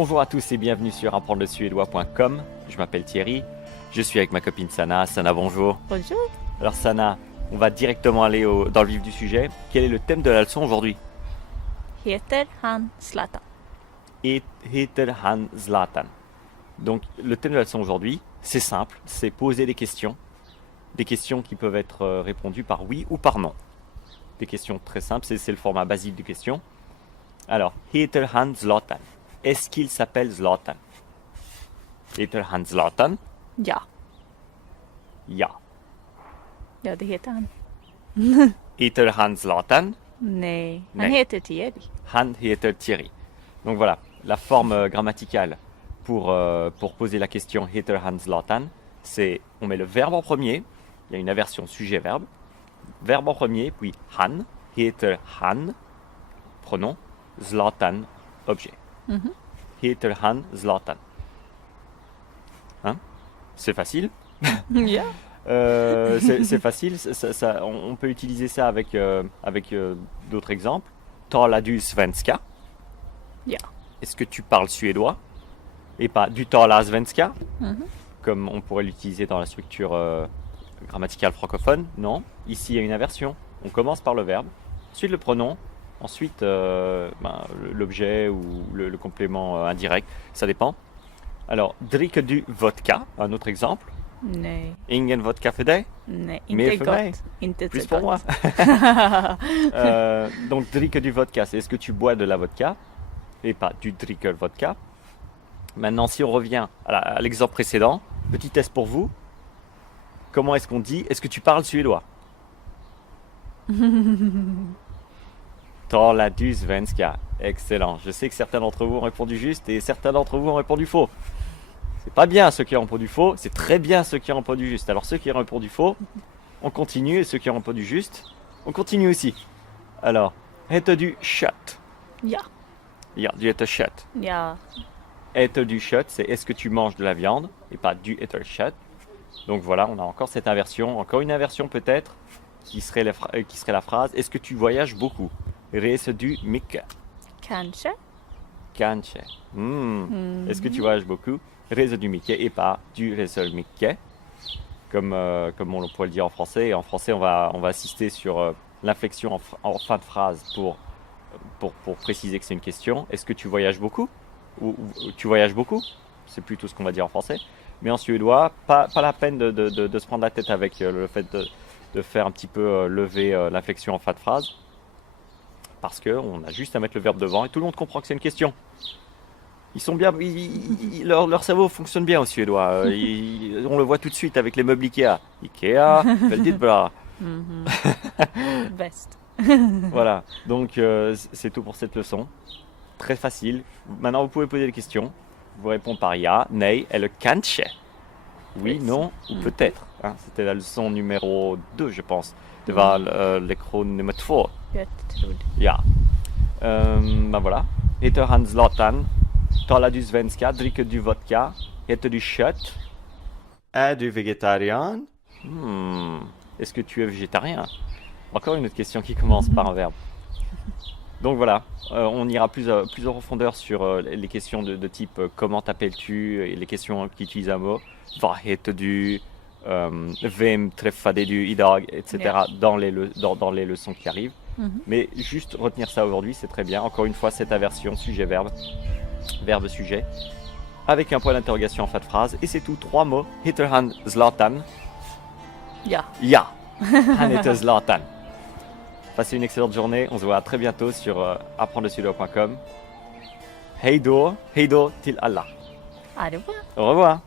Bonjour à tous et bienvenue sur apprendresuédois.com. Je m'appelle Thierry, je suis avec ma copine Sana. Sana, bonjour. Bonjour. Alors Sana, on va directement aller dans le vif du sujet. Quel est le thème de la leçon aujourd'hui? Heter han Zlatan? Heter han Zlatan. Donc le thème de la leçon aujourd'hui, c'est simple, c'est poser des questions. Des questions qui peuvent être répondues par oui ou par non. Des questions très simples, c'est le format basique de questions. Alors, Heter han Zlatan. Est-ce qu'il s'appelle Zlatan? Heter han Zlatan? Ja. Ja. Ja, det heter han. Heter han Zlatan? Nej, han Nej. heter Thierry. Han heter Thierry. Donc voilà, la forme grammaticale pour poser la question Heter han Zlatan, c'est on met le verbe en premier, il y a une inversion sujet-verbe, verbe en premier, puis han, Heter han, pronom, Zlatan, objet. Heter han Zlatan. Hein? C'est facile. Ja. C'est facile, on peut utiliser ça avec d'autres exemples. Talar du svenska? Ja. Est-ce que tu parles suédois? Et pas du talar svenska, comme on pourrait l'utiliser dans la structure grammaticale francophone. Non, ici il y a une inversion. On commence par le verbe, ensuite le pronom, ensuite l'objet ou le complément indirect, ça dépend. Alors, dricker du vodka, un autre exemple. Nej. Ingen vodka för dig? Nej, Mer inte för mig. gott. Inte Plus så pour moi. gott. Donc, dricker du vodka, c'est est-ce que tu bois de la vodka? Et pas du dricker vodka. Maintenant, si on revient à l'exemple précédent, petit test pour vous. Comment est-ce qu'on dit? Est-ce que tu parles suédois? Talar du svenska. Excellent. Je sais que certains d'entre vous ont répondu juste et certains d'entre vous ont répondu faux. C'est pas bien ceux qui ont répondu faux, c'est très bien ceux qui ont répondu juste. Alors ceux qui ont répondu faux, on continue et ceux qui ont répondu juste, on continue aussi. Alors, heter du kött? Ja. Ja, du heter kött. Ja. Heter du kött, c'est est-ce que tu manges de la viande et pas du heter kött. Donc voilà, on a encore cette inversion, encore une inversion peut-être qui serait la phrase est-ce que tu voyages beaucoup? Reser du mycket? Kanske. Kanske. Est-ce que tu voyages beaucoup? Reser du mycket et pas du reser mycket, comme on pourrait le dire en français. Et en français, on va insister sur l'inflexion en fin de phrase pour préciser que c'est une question. Est-ce que tu voyages beaucoup? Ou tu voyages beaucoup? C'est plutôt ce qu'on va dire en français. Mais en suédois, pas la peine de se prendre la tête avec le fait de faire un petit peu lever l'inflexion en fin de phrase. Parce qu'on a juste à mettre le verbe devant et tout le monde comprend que c'est une question. Ils sont bien, leur cerveau fonctionne bien au suédois. On le voit tout de suite avec les meubles Ikea. Ikea, väldigt bra. Bäst. Voilà, donc c'est tout pour cette leçon. Très facile. Maintenant, vous pouvez poser des questions. Vous répondez par ja, nej, eller kanske. Oui, Yes. non ou peut-être. Hein. C'était la leçon numéro 2, je pense. Det var lektion nummer 2. Jag tror det. Ja. Voilà. Heter han Zlatan? Talar du svenska? Dricker du vodka? Heter du kött? Es du végétarien? Est-ce que tu es végétarien? Encore une autre question qui commence par un verbe. Donc voilà, on ira plus en profondeur sur les questions de type comment t'appelles-tu et les questions qui utilisent un mot. Vad heter du? Vem träffade du idag? Etc. Yeah. dans les leçons qui arrivent. Mais juste retenir ça aujourd'hui, c'est très bien. Encore une fois, cette inversion sujet-verbe, verbe-sujet, avec un point d'interrogation en fin de phrase. Et c'est tout, 3 mots. Heter han Zlatan? Ja. Ja, han heter Zlatan. Passez une excellente journée. On se voit très bientôt sur apprendresuédois.com. Hej då till alla. Au revoir. Au revoir.